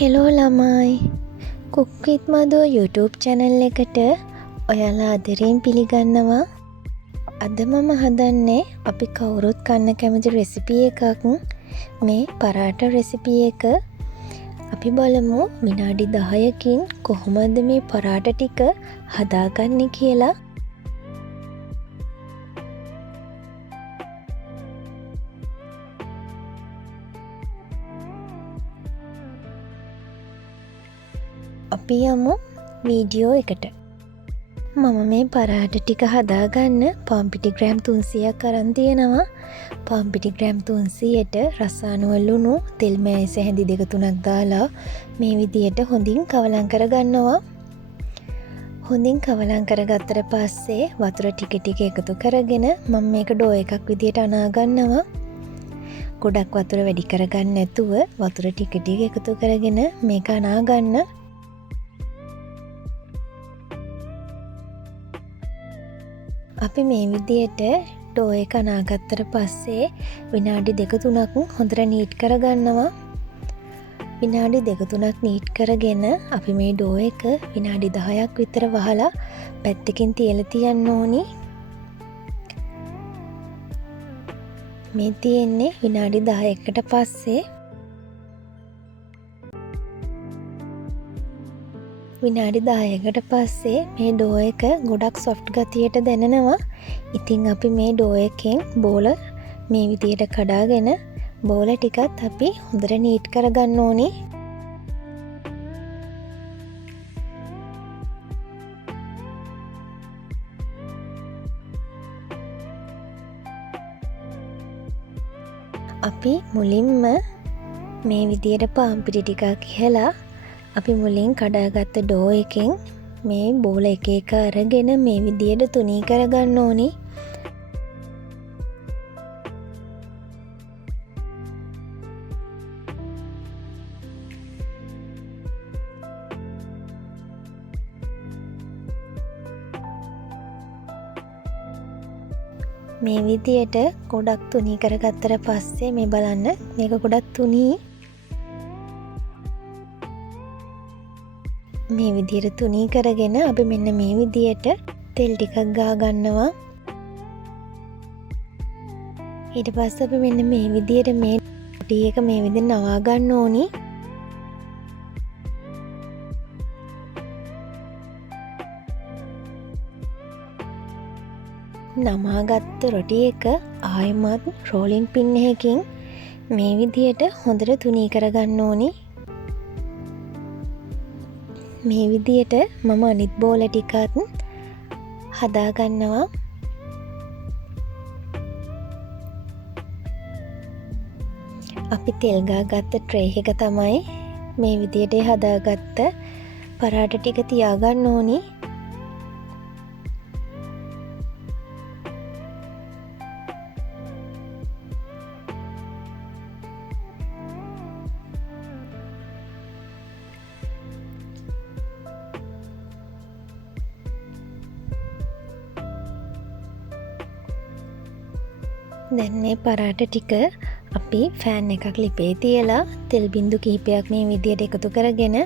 Hello ළමයි Cook with Madhu YouTube channel එකට ඔයාලා ආදරයෙන් පිළිගන්නවා. අද මම හදන්නේ අපි කවුරුත් කන්න කැමති රෙසිපි එකක්. මේ පරාටා රෙසිපි එක. අපි බලමු විනාඩි 10කින් කොහොමද මේ පරාටා ටික හදාගන්නේ කියලා. අපි යමු වීඩියෝ එකට. මම මේ පරාටා ටික හදාගන්න පාන්පිටි ග්‍රෑම් 300ක් අරන් තියෙනවා. පාන්පිටි ග්‍රෑම් 300ට රසායන ලුණු, තෙල් මෑයිස හැඳි 2-3ක් දාලා මේ විදියට හොඳින් කවලම් කරගන්නවා. හොඳින් කවලම් කරගත්තට පස්සේ වතුර ටික ටික එකතු කරගෙන මම මේක ඩෝ එකක් විදියට අනා ගන්නවා. ගොඩක් වතුර වැඩි කරගන්න නැතුව වතුර ටික ටික එකතු කරගෙන මේක අනා ගන්න. අපි මේ විදියට ඩෝ එක අනාගත්තට පස්සේ විනාඩි 2-3ක් හොඳට නීට් කරගන්නවා. විනාඩි 2-3ක් නීට් කරගෙන අපි මේ ඩෝ එක විනාඩි 10ක් විතර වහලා පැත්තකින් තියලා තියන්න ඕනි. මේ තියෙන්නේ විනාඩි 10කට පස්සේ. විනාඩි 10කට පස්සේ මේ ඩෝ එක ගොඩක් සොෆ්ට් ගතියට දැනෙනවා. ඉතින් අපි මේ ඩෝ එකෙන් බෝල මේ විදියට කඩාගෙන බෝල ටිකත් අපි හොඳට නීට් කරගන්න ඕනි. අපි මුලින්ම මේ විදියට පාන්පිටි ටිකක් ඉහලා අපි මුලින් කඩාගත්ත ඩෝ එකෙන් මේ බෝල එක එක අරගෙන මේ විදියට තුනී කරගන්න ඕනි. මේ විදියට ගොඩක් තුනී කරගත්තට පස්සේ මේ බලන්න මේක ගොඩක් තුනී. මේ විදියට තුනී කරගෙන අපි මෙන්න මේ විදියට තෙල් ටිකක් ගා ගන්නවා. ඊට පස්සේ අපි මෙන්න මේ විදියට මේ ටී එක මේ විදිහට නවා ගන්න ඕනි. නමාගත්ත රොටි එක ආයෙමත් රෝලින් පින් එකකින් මේ විදියට හොඳට තුනී කරගන්න ඕනි. මේ විදියට මම අනිත් බෝල ටිකත් හදාගන්නවා. අපි තෙල් ගාගත්ත ට්‍රේ එක තමයි මේ විදියට හදාගත්ත පරාටා ටික තියාගන්න ඕනි. දැන් මේ පරාටා ටික අපි ෆෑන් එකක් ලිපේ තියලා තෙල් බින්දු කිහිපයක් මේ විදියට එකතු කරගෙන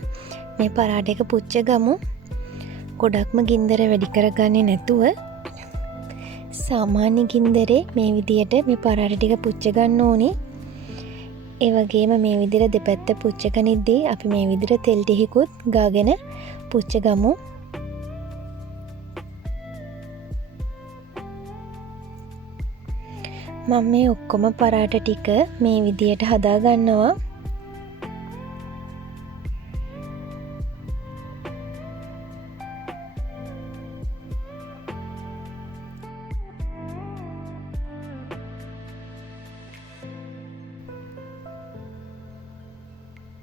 මේ පරාටා එක පුච්ච ගමු. ගොඩක්ම ගින්දර වැඩි කරගන්නේ නැතුව සාමාන්‍ය ගින්දරේ මේ විදියට මේ පරාටා ටික පුච්ච ගන්න ඕනි. ඒ වගේම මේ විදියට දෙපැත්ත පුච්ච ගනිද්දී අපි මේ විදියට තෙල් ටිකකුත් ගාගෙන පුච්ච ගමු. මම මේ ඔක්කොම පරාටා ටික මේ විදියට හදා ගන්නවා.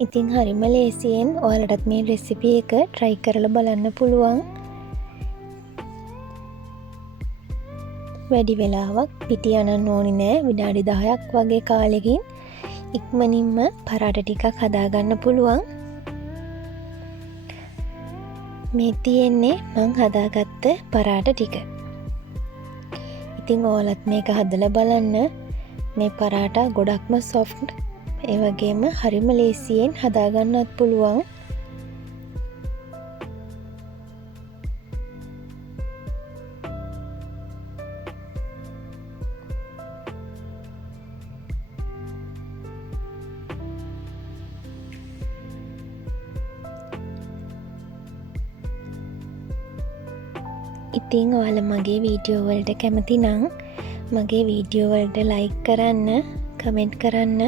ඉතින් හරිම ලේසියෙන් ඔයාලටත් මේ රෙසිපි එක try කරලා බලන්න පුළුවන්. වැඩි වෙලාවක් පිටි යනන්න ඕනි නෑ. විනාඩි 10ක් වගේ කාලෙකින් ඉක්මනින්ම පරාටා ටිකක් හදාගන්න පුළුවන්. මේ තියෙන්නේ මං හදාගත්ත පරාටා ටික. ඉතින් ඔයාලත් මේක හදලා බලන්න. මේ පරාටා ගොඩක්ම සොෆ්ට් ඒ වගේම හරිම ලේසියෙන් හදාගන්නත් පුළුවන්. ඉතින් ඔයාලා මගේ වීඩියෝ වලට කැමති නම් මගේ වීඩියෝ වලට ලයික් කරන්න, කමෙන්ට් කරන්න.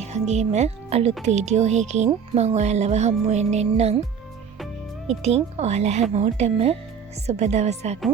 ඒ වගේම අලුත් වීඩියෝ එකකින් මම ඔයාලව හමු වෙන්නම්. ඉතින් ඔයාලා හැමෝටම සුබ දවසක්.